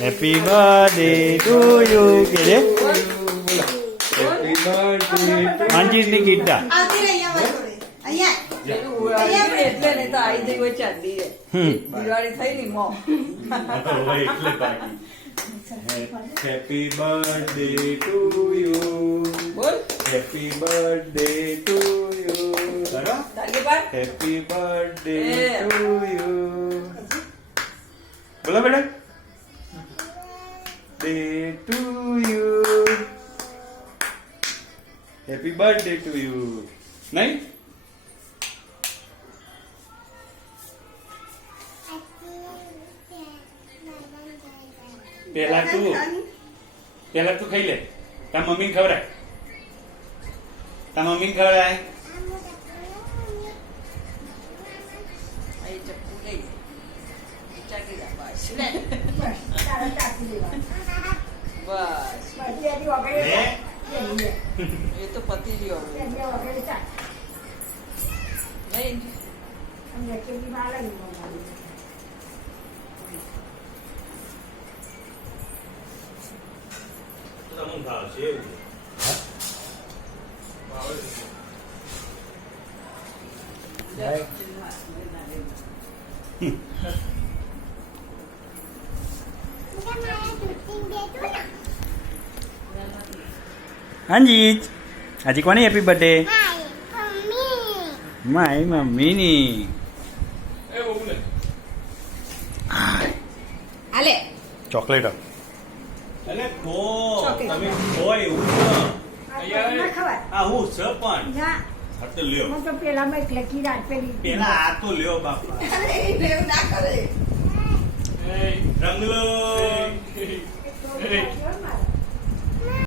happy birthday to you કે રે માંજીસ ની ગીતા દિવાળી થઈ ની મો હેપી બર્થડે ટુ યુ બોલ happy birthday to you happy birthday to you બોલો બેટા day to you happy birthday to you નહીં પેલા તું ખાઈ લે તાર મમ્મી ખવડાય તાર મમ્મી ખવડાય એ તો પતિ ગયો હાજી આજે કોની હેપી બર્થડે માય મમ્મીની આલે ચોકલેટ અલે ખો તમે ખો એવું આ હું છે પણ આ તો લ્યો પેલા આ તો લ્યો બાપા ના કરે રંગલો